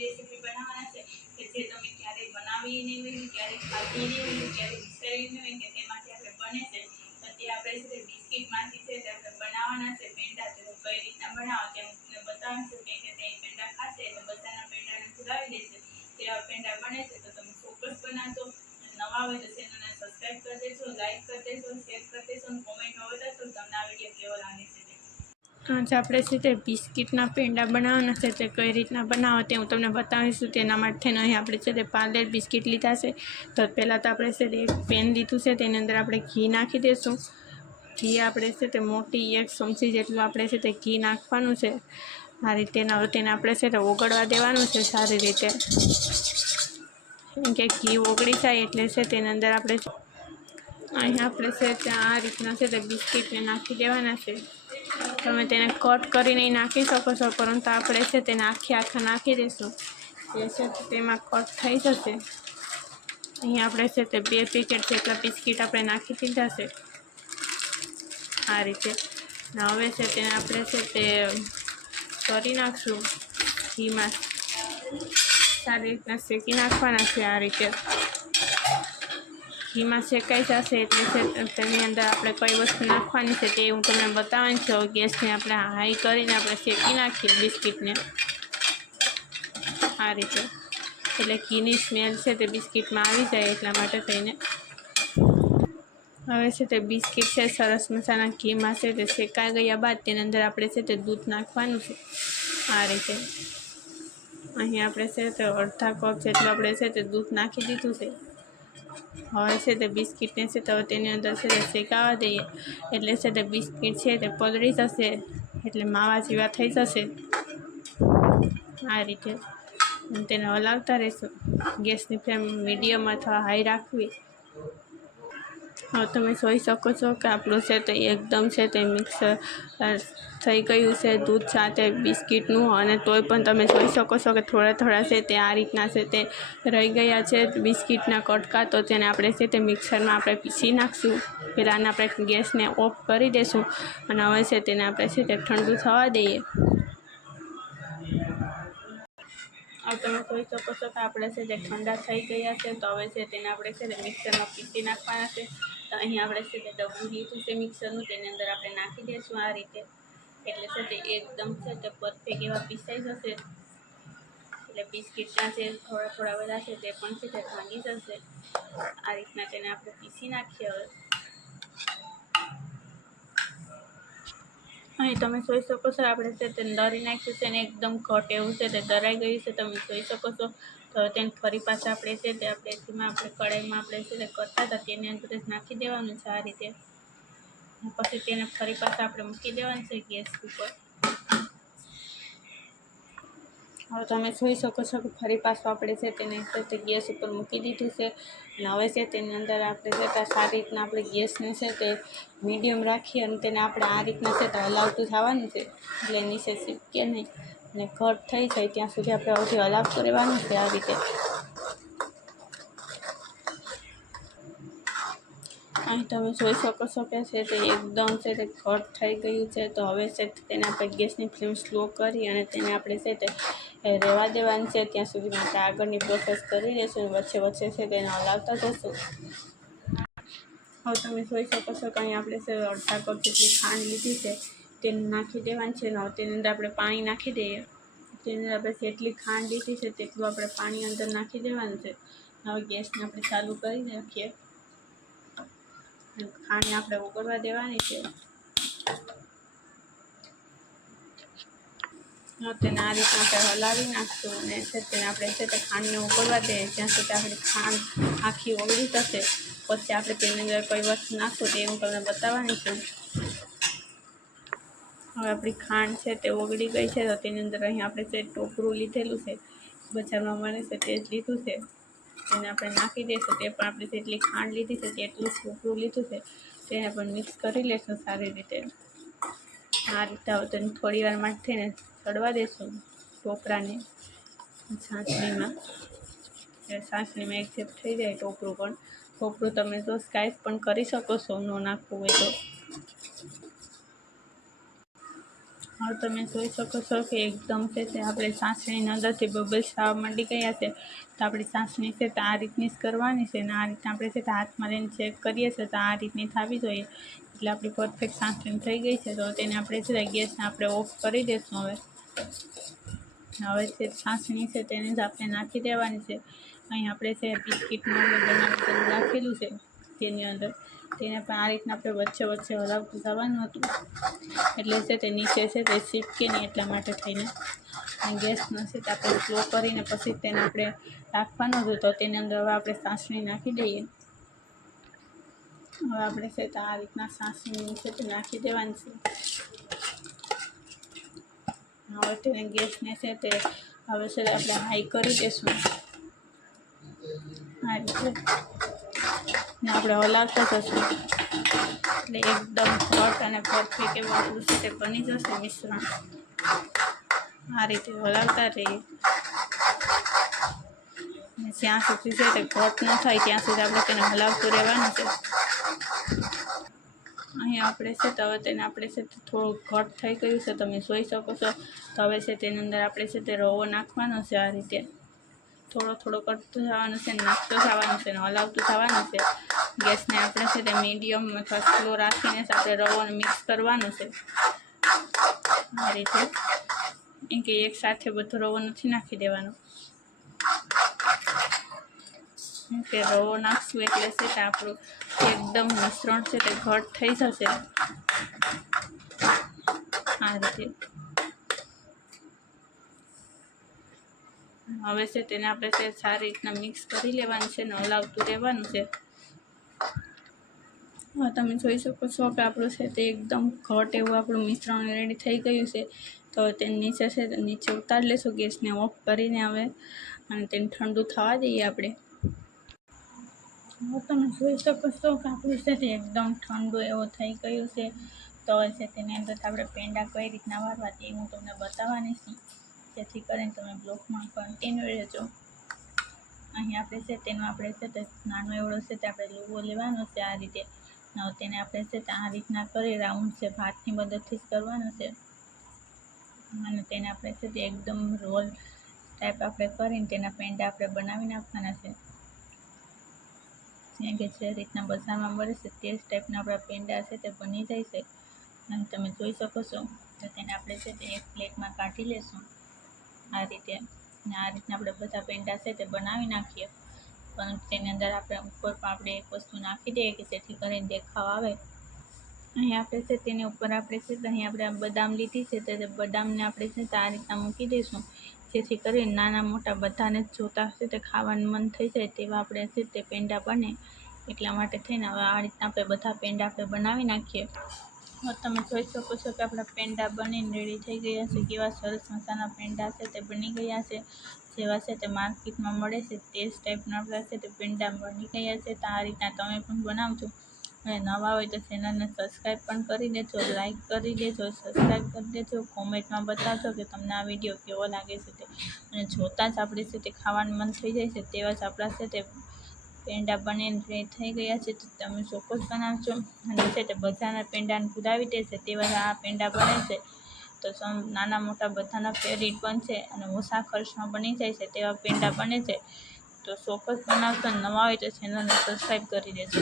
એવી રેસીપી બનાવવાના છે કે જે તમે ક્યારેય બનાવી નહીં હોય, ક્યારેય ખાધી નહીં હોય, ક્યારેય વિચારી નહીં હોય કે તેમાંથી આપણે બને છે. તો તે આપણે છે બિસ્કિટમાંથી છે તે આપણે બનાવવાના છે પેંડા. તો કઈ રીતના બનાવો તે હું તમને બતાવીશું કે તે પેંડા ખાશે તો બધાના પેંડાને ફુલાવી દેશે તેવા પેંડા બને છે. તો તમે ચોક્કસ બનાવજો. નવા હોય તો ચેનલને સબસ્ક્રાઈબ કરી દેજો, લાઈક કરી દેજો, શેર કરી દેજો અને કોમેન્ટમાં બતાવશો તમને આ વિડીયો કેવો લાગે છે. આજે આપણે છે તે બિસ્કિટના પેંડા બનાવવાના છે. તે કઈ રીતના બનાવો તે હું તમને બતાવીશું. તેના માટે અહીં આપણે છે તે પાર્લેર બિસ્કિટ લીધા છે. તો પહેલાં તો આપણે છે તે એક પેન લીધું છે, તેની અંદર આપણે ઘી નાખી દઈશું. ઘી આપણે છે તે મોટી 1 ચમચી જેટલું આપણે છે તે ઘી નાખવાનું છે. આ રીતે તેને આપણે છે તે ઓગળવા દેવાનું છે સારી રીતે. કેમ કે ઘી ઓગળી જાય એટલે છે તેની અંદર આપણે અહીં આપણે છે ત્યાં આ રીતના છે તે બિસ્કિટને નાખી દેવાના છે. તમે તેને કટ કરીને નાખી શકો છો, પરંતુ આપણે છે તેને આખા નાખી દઈશું. તે છે તેમાં કટ થઈ જશે. અહીં આપણે છે તે 2 પેકેટ જેટલા બિસ્કિટ આપણે નાખી દીધા છે આ રીતે. હવે છે તેને આપણે છે તે કરી નાખશું ઘીમાં. સારી રીતના શેકી નાખવાના છે આ રીતે. ઘીમાં શેકાઈ જશે એટલે છે તેની અંદર આપણે કઈ વસ્તુ નાખવાની છે તે હું તમને બતાવવાની છું. ગેસને આપણે હાઈ કરીને આપણે શેકી નાખીએ બિસ્કિટને આ રીતે. એટલે ઘીની સ્મેલ છે તે બિસ્કિટમાં આવી જાય એટલા માટે થઈને. હવે છે તે બિસ્કિટ છે સરસ મસાલા ઘીમાં છે તે શેકાઈ ગયા બાદ તેની અંદર આપણે છે તે દૂધ નાખવાનું છે આ રીતે. અહીં આપણે છે તે અડધા કપ જેટલું આપણે છે તે દૂધ નાખી દીધું છે. હવે છે તે બિસ્કિટને છે તો તેની અંદર છે તે શેકાવા દઈએ એટલે છે તે બિસ્કિટ છે તે પલળી જશે, એટલે માવા જેવા થઈ જશે આ રીતે. તેને હલાવતા રહીશું. ગેસની ફ્લેમ મીડિયમ અથવા હાઈ રાખવી. હવે તમે જોઈ શકો છો કે આપણું છે તે એકદમ છે તે મિક્સર થઈ ગયું છે દૂધ સાથે બિસ્કિટનું. અને તોય પણ તમે જોઈ શકો છો કે થોડા છે તે આ રીતના છે તે રહી ગયા છે બિસ્કિટના કટકા. તો તેને આપણે છે તે મિક્સરમાં આપણે પીસી નાખશું. પહેલાં આપણે ગેસને ઓફ કરી દઈશું અને હવે છે તેને આપણે છે તે ઠંડુ થવા દઈએ. હવે તમે જોઈ શકો છો કે આપણે છે તે ઠંડા થઈ ગયા છે. તો હવે છે તેને આપણે છે તે મિક્સરમાં પીસી નાખવાના છે. તો અહીં આપણે છે તે ડબ્બું લીધું છે મિક્સરનું, તેની અંદર આપણે નાખી દઈશું આ રીતે. એટલે છે તે એકદમ છે તે પરફેક્ટ એવા પીસાઈ જશે. એટલે બિસ્કિટના જે થોડા બધા છે તે પણ છે તે ભાંગી જશે. આ રીતના તેને આપણે પીસી નાખીએ. હવે અહીં તમે જોઈ શકો છો આપણે છે તે દરી નાખ્યું છે ને એકદમ ઘટ એવું છે તે દરાઈ ગયું છે. તમે જોઈ શકો છો. તો તેને ફરી પાછા આપણે છે તે આપણે કઢાઈમાં આપણે છે તે કરતા હતા તેની અંદર નાખી દેવાનું છે આ રીતે. પછી તેને ફરી પાછા આપણે મૂકી દેવાનું છે ગેસ ઉપર. હવે તમે જોઈ શકો છો કે ફરી પાછું આપણે છે તેને ગેસ ઉપર મૂકી દીધું છે. અને હવે છે તેની અંદર આપણે છે સારી રીતના આપણે ગેસને છે તે મીડિયમ રાખી અને તેને આપણે આ રીતના છે તો હલાવતું થવાનું છે. એટલે નીચે ચીપકે નહીં અને ઘટ થઈ જાય ત્યાં સુધી આપણે સૌથી હલાવતું રહેવાનું છે આ રીતે. અહીં તમે જોઈ શકો છો કે છે તે એકદમ છે તે ઘટ થઈ ગયું છે. તો હવે છે તેને આપણે ગેસની ફ્લેમ સ્લો કરી અને તેને આપણે છે તે રહેવા દેવાની છે. ત્યાં સુધી આપણે આગળની પ્રોસેસ કરી દઈશું. વચ્ચે છે તેને હલાવતા જશું. હવે તમે જોઈ શકો છો કે અહીં આપણે છે અડધા કપ જેટલી ખાંડ લીધી છે તેને નાખી દેવાની છે. હવે તેની અંદર આપણે પાણી નાખી દઈએ. તેની અંદર આપણે જેટલી ખાંડ લીધી છે તેટલું આપણે પાણી અંદર નાખી દેવાનું છે. હવે ગેસને આપણે ચાલુ કરી નાખીએ. ખાંડને આપણે ઓગળવા દેવાની છે. તેને આ રીતના આપણે હલાવી નાખશું અને તેને આપણે છે તે ખાંડને ઓગળવા દઈએ જ્યાં સુધી આપણી ખાંડ આખી ઓગળી જશે. પછી આપણે તેની અંદર કઈ વસ્તુ નાખશું તે હું તમને બતાવવાની છું. હવે આપણી ખાંડ છે તે ઓગળી ગઈ છે. તો તેની અંદર અહીં આપણે જે ટોપરું લીધેલું છે બજારમાં મળે છે તે જ લીધું છે તેને આપણે નાખી દઈશું. તે પણ આપણે જેટલી ખાંડ લીધી છે તેટલું ટોપરું લીધું છે તેને પણ મિક્સ કરી લઈશું સારી રીતે. આ રીતે હવે તેને થોડી વાર માટે થઈને ચડવા દઈશું ટોપરાને સાંસણીમાં. સાંસણીમાં એક્સેપ્ટ થઈ જાય ટોપરું તમે જો સ્કાઈપ પણ કરી શકો છો ન નાખવું હોય તો. હવે તમે જોઈ શકો છો કે એકદમ છે તે આપણે ચાસણીની અંદરથી બબલ્સ આવવા માંડી ગયા છે. તો આપણી ચાસણી છે તો આ રીતની જ કરવાની છે અને આ રીતના આપણે છે તો હાથમાં લઈને ચેક કરીએ છીએ તો આ રીતની થવી જોઈએ. એટલે આપણી પરફેક્ટ ચાસણી થઈ ગઈ છે. તો તેને આપણે છે ગેસને આપણે ઓફ કરી દઈશું. હવે જે ચાસણી છે તેને જ આપણે નાખી દેવાની છે. અહીં આપણે છે બિસ્કીટનું બનાવી રાખેલું છે તેની અંદર તેને પણ આ રીતના આપણે વચ્ચે વચ્ચે હલાવતું જવાનું હતું. એટલે છે તે નીચે છે તે ચીપકે નહીં એટલા માટે થઈને ગેસનો છે તે આપણે સ્લો કરીને પછી તેને આપણે રાખવાનું હતું. તો તેની અંદર હવે આપણે ચાસણી નાખી દઈએ. હવે આપણે છે તો આ રીતના ચાસણી છે તે નાખી દેવાની છે. હવે તેને ગેસને છે તે હવે છે આપણે હાઈ કરી દઈશું. આ રીતે ને આપણે હલાવતા જશું એટલે એકદમ ઘટ અને પરફેક્ટ એવું આપણું છે તે બની જશે મિશ્રણ. આ રીતે હલાવતા રહીએ અને જ્યાં સુધી છે તે ઘટ ન થાય ત્યાં સુધી આપણે તેને હલાવતું રહેવાનું છે. અહીં આપણે છે તો હવે તેને આપણે છે થોડું ઘટ થઈ ગયું છે તમે જોઈ શકો છો. તો હવે છે તેની અંદર આપણે છે તે રવો નાખવાનો છે. આ રીતે થોડો થોડો કરતું થવાનું છે, નાખતું થવાનું છે અને હલાવતું થવાનું છે. ગેસને આપણે છે તે મીડિયમ અથવા સ્લો રાખીને આપણે રવોને મિક્સ કરવાનું છે. આ રીતે કેમ કે એક સાથે બધો રવો નથી નાખી દેવાનો. કે રવો નાખશું એટલે છે તે આપણું એકદમ મિશ્રણ છે તે ઘટ થઈ જશે. આ રીતે હવે છે તેને આપણે છે સારી રીતના મિક્સ કરી લેવાનું છે અને હલાવતું રહેવાનું છે. હવે તમે જોઈ શકો છો કે આપણું છે તે એકદમ ઘટ એવું આપણું મિશ્રણ રેડી થઈ ગયું છે. તો તેને નીચે છે નીચે ઉતારી લેશું ગેસને ઓફ કરીને હવે અને તેને ઠંડુ થવા દઈએ આપણે. હવે તમે જોઈ શકો છો કે આપણું છે તે એકદમ ઠંડુ એવું થઈ ગયું છે. તો હવે છે તેની અંદર આપણે પેંડા કઈ રીતના વાળવા તે હું તમને બતાવવાની છું. જેથી કરીને તમે બ્લોગમાં કન્ટિન્યુ રહેજો. અહીં આપણે છે તેનો આપણે છે તે નાનો એવડો છે તે આપણે લુવો લેવાનો છે. આ રીતે તેને આપણે છે તે આ રીતના કરી રાઉન્ડ છે ભાતની મદદથી જ કરવાનો છે અને તેને આપણે છે તે એકદમ રોલ ટાઈપ આપણે કરીને તેના પેંડા આપણે બનાવી નાખવાના છે. જેમ કે જે રીતના બજારમાં મળે છે તે જ ટાઈપના આપણા પેંડા છે તે બની જાય છે. અને તમે જોઈ શકો છો તો તેને આપણે છે તે એક પ્લેટમાં કાઢી લેશું. આ રીતે અને આ રીતના આપણે બધા પેંડા છે તે બનાવી નાખીએ. પરંતુ તેની અંદર આપણે ઉપર પણ આપણે એક વસ્તુ નાખી દઈએ કે જેથી કરીને દેખાવ આવે. અહીં આપણે છે તેની ઉપર આપણે છે અહીં આપણે બદામ લીધી છે તો બદામને આપણે છે તે આ રીતના મૂકી દઈશું. જેથી કરીને નાના મોટા બધાને જ જોતા હશે તે ખાવાનું મન થઈ જાય તેવા આપણે છે તે પેંડા બને. એટલા માટે થઈને હવે આ રીતના આપણે બધા પેંડા આપણે બનાવી નાખીએ. હવે તમે જોઈ શકો છો કે આપણા પેંડા બનીને રેડી થઈ ગયા છે. કેવા સરસ મજાના પેંડા છે તે બની ગયા છે. જેવા છે તે માર્કેટમાં મળે છે તે જ ટાઈપના આપણા છે તે પેંડા બની ગયા છે. તો આ રીતના તમે પણ બનાવજો અને નવા હોય તો ચેનલને સબસ્ક્રાઈબ પણ કરી દેજો, લાઈક કરી દેજો, સબસ્ક્રાઈબ કરી દેજો. કોમેન્ટમાં બતાવજો કે તમને આ વિડીયો કેવો લાગે છે તે અને જોતાં જ આપણે છે તે ખાવાનું મન થઈ જાય છે તેવા જ આપણા છે તે પેંડા બનીને રેડી થઈ ગયા છે. તો તમે ચોક્કસ બનાવજો અને છે તે બધાના પેંડાને પુરાવી દેશે તેવા આ પેંડા બને છે. તો નાના મોટા બધાના ફેવરિટ બનશે અને ઓછા ખર્ચમાં બની જાય છે તેવા પેંડા બને છે. તો ચોક્કસ બનાવજો. નવા હોય તો ચેનલને સબસ્ક્રાઈબ કરી દેજો.